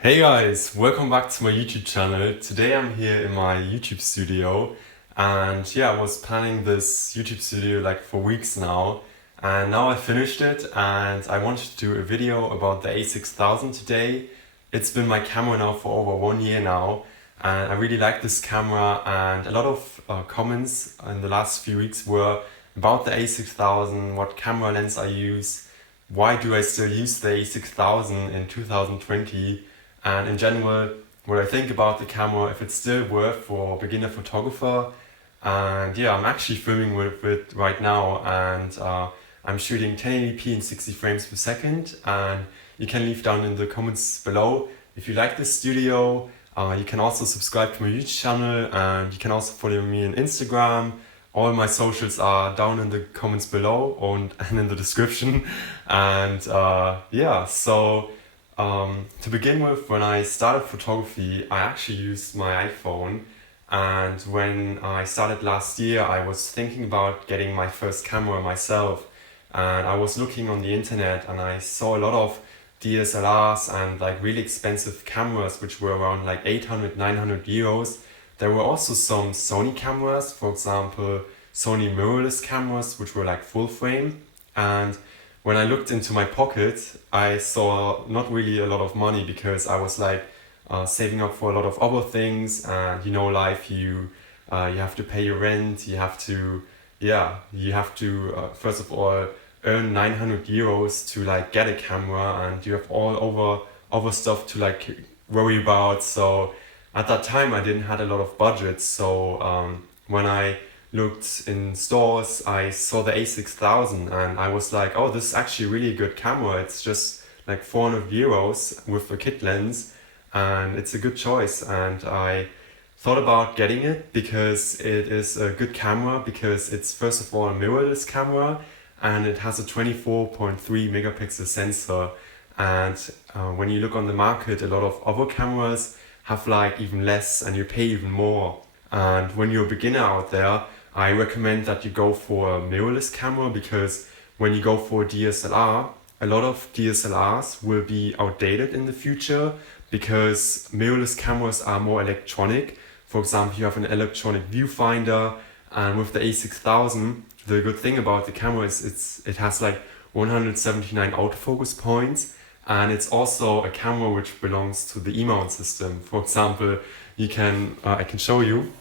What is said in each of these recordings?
Hey guys, welcome back to my YouTube channel. Today I'm here in my YouTube studio and I was planning this YouTube studio like for weeks now, and now I finished it and I wanted to do a video about the a6000 today. It's been my camera now for over 1 year now and I really like this camera, and a lot of comments in the last few weeks were about the a6000, what camera lens I use, why do I still use the a6000 in 2020, and in general what I think about the camera, if it's still worth for a beginner photographer. And I'm actually filming with it right now, and I'm shooting 1080p in 60 frames per second, and you can leave down in the comments below if you like this studio. You can also subscribe to my YouTube channel, and you can also follow me on Instagram. All my socials are down in the comments below and in the description. And to begin with, when I started photography, I actually used my iPhone. And when I started last year, I was thinking about getting my first camera myself. And I was looking on the internet and I saw a lot of DSLRs and like really expensive cameras, which were around like 800, 900 euros. There were also some Sony cameras, for example, Sony mirrorless cameras, which were like full frame. And when I looked into my pocket, I saw not really a lot of money, because I was like saving up for a lot of other things. And life, you have to pay your rent, you have to first of all earn 900 euros to like get a camera, and you have all over other stuff to like worry about. So at that time I didn't had a lot of budget. So when I looked in stores, I saw the a6000 and I was like, oh, this is actually really a good camera. It's just like 400 euros with a kit lens, and it's a good choice. And I thought about getting it because it is a good camera, because it's first of all a mirrorless camera and it has a 24.3 megapixel sensor. And when you look on the market, a lot of other cameras have like even less and you pay even more. And when you're a beginner out there, I recommend that you go for a mirrorless camera, because when you go for a DSLR, a lot of DSLRs will be outdated in the future, because mirrorless cameras are more electronic. For example, you have an electronic viewfinder, and with the a6000, the good thing about the camera is it has like 179 autofocus points, and it's also a camera which belongs to the E-mount system. For example, I can show you.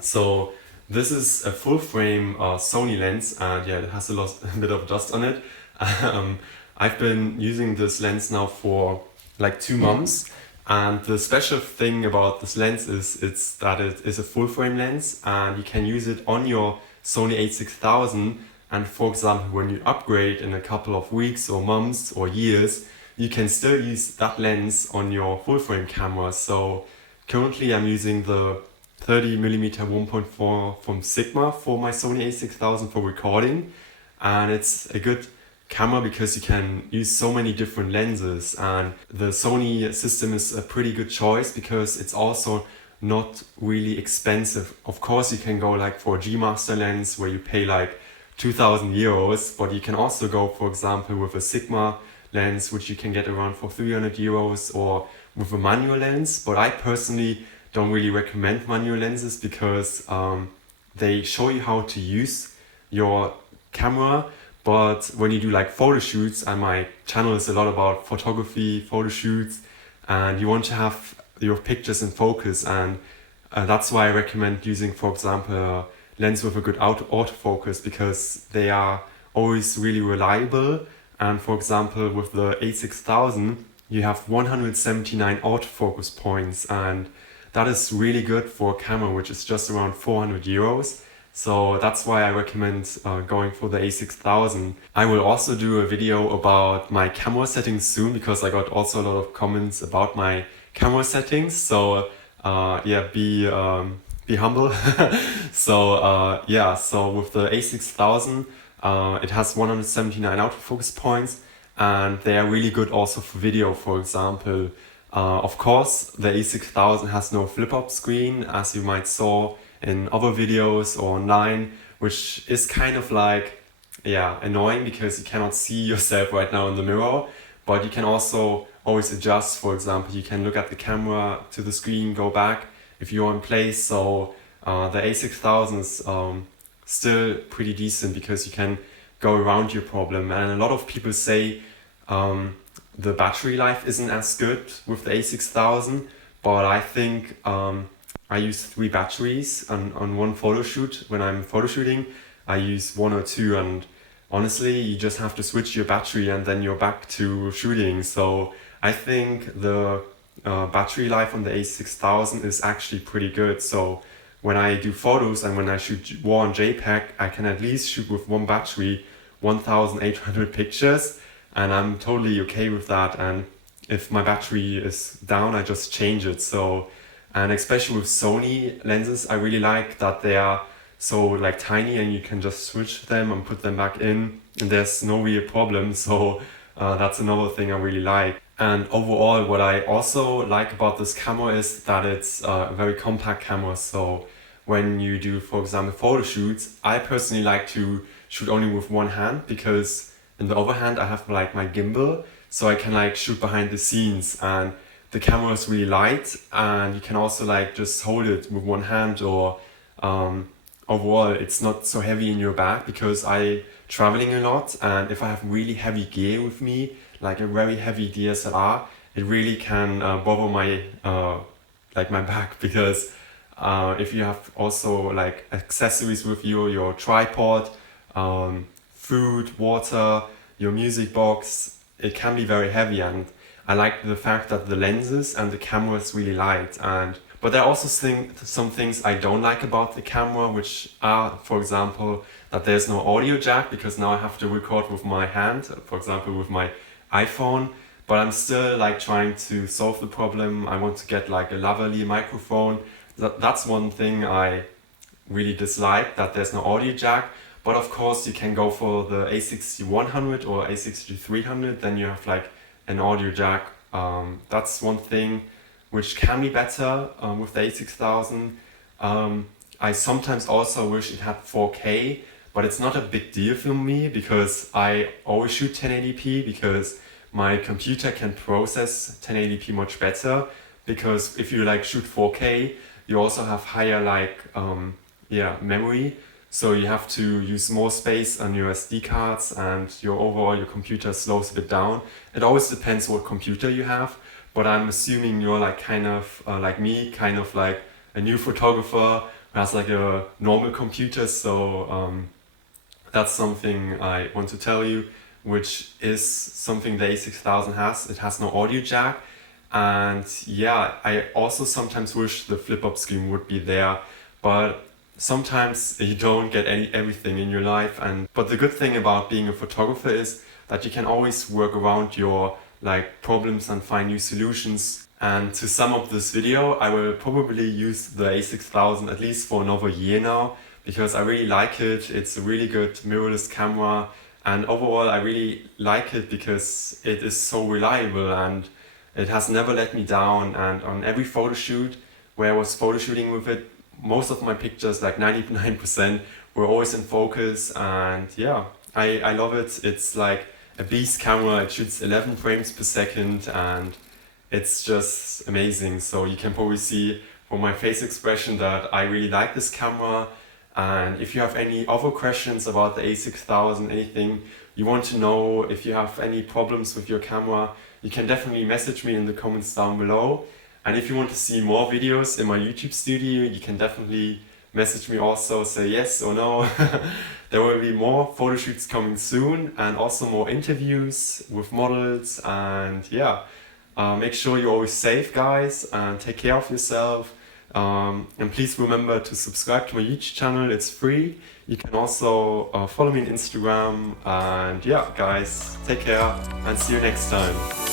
So this is a full frame Sony lens, and it has a bit of dust on it. I've been using this lens now for like 2 months, and the special thing about this lens is that it is a full frame lens, and you can use it on your Sony a6000. And for example, when you upgrade in a couple of weeks or months or years, you can still use that lens on your full frame camera. So currently I'm using the 30mm 1.4 from Sigma for my Sony a6000 for recording, and it's a good camera because you can use so many different lenses. And the Sony system is a pretty good choice because it's also not really expensive. Of course, you can go like for a G Master lens where you pay like 2,000 euros, but you can also go, for example, with a Sigma lens, which you can get around for 300 euros, or with a manual lens. But I personally don't really recommend manual lenses, because they show you how to use your camera, but when you do like photo shoots, and my channel is a lot about photography, photo shoots, and you want to have your pictures in focus, and that's why I recommend using, for example, a lens with a good autofocus, because they are always really reliable. And for example, with the a6000, you have 179 autofocus points, and that is really good for a camera which is just around 400 euros. So that's why I recommend going for the a6000. I will also do a video about my camera settings soon, because I got also a lot of comments about my camera settings. So be humble. So with the a6000, it has 179 autofocus points, and they are really good also for video, for example. Of course, the a6000 has no flip-up screen, as you might saw in other videos or online, which is kind of like, annoying, because you cannot see yourself right now in the mirror. But you can also always adjust. For example, you can look at the camera to the screen, go back if you're in place. So the a6000 is still pretty decent because you can go around your problem. And a lot of people say the battery life isn't as good with the a6000, but I think I use 3 batteries on one photo shoot. When I'm photo shooting, I use 1 or 2, and honestly, you just have to switch your battery and then you're back to shooting. So I think the battery life on the a6000 is actually pretty good. So when I do photos and when I shoot RAW and JPEG, I can at least shoot with 1 battery 1800 pictures, and I'm totally okay with that. And if my battery is down, I just change it. So, and especially with Sony lenses, I really like that they are so like tiny and you can just switch them and put them back in and there's no real problem. So that's another thing I really like. And overall, what I also like about this camera is that it's a very compact camera. So when you do, for example, photo shoots, I personally like to shoot only with one hand, because in the other hand I have like my gimbal, so I can like shoot behind the scenes, and the camera is really light and you can also like just hold it with one hand, or overall it's not so heavy in your bag, because I traveling a lot, and if I have really heavy gear with me, like a very heavy DSLR, it really can bother my like my back, because if you have also like accessories with you, your tripod, food, water, your music box, it can be very heavy. And I like the fact that the lenses and the camera is really light. But there are also some things I don't like about the camera, which are, for example, that there's no audio jack, because now I have to record with my hand, for example with my iPhone. But I'm still like trying to solve the problem. I want to get like a lavalier microphone. That's one thing I really dislike, that there's no audio jack. But of course you can go for the a6100 or a6300, then you have like an audio jack. That's one thing which can be better with the a6000. I sometimes also wish it had 4K, but it's not a big deal for me, because I always shoot 1080p, because my computer can process 1080p much better. Because if you like shoot 4K, you also have higher like memory, so you have to use more space on your SD cards, and your computer slows a bit down. It always depends what computer you have, but I'm assuming you're like kind of like me, kind of like a new photographer who has like a normal computer. So that's something I want to tell you, which is something the a6000 has. It has no audio jack. And yeah, I also sometimes wish the flip-up screen would be there, but sometimes you don't get everything in your life. But the good thing about being a photographer is that you can always work around your like problems and find new solutions. And to sum up this video, I will probably use the a6000 at least for another year now, because I really like it. It's a really good mirrorless camera, and overall I really like it because it is so reliable and it has never let me down. And on every photo shoot where I was photo shooting with it, most of my pictures, like 99%, were always in focus. And yeah, I love it. It's like a beast camera. It shoots 11 frames per second and it's just amazing. So you can probably see from my face expression that I really like this camera. And if you have any other questions about the a6000, anything you want to know, if you have any problems with your camera, you can definitely message me in the comments down below. And if you want to see more videos in my YouTube studio, you can definitely message me also, say yes or no. There will be more photo shoots coming soon, and also more interviews with models. And yeah, make sure you're always safe, guys, and take care of yourself. And please remember to subscribe to my YouTube channel. It's free. You can also follow me on Instagram. And yeah, guys, take care and see you next time.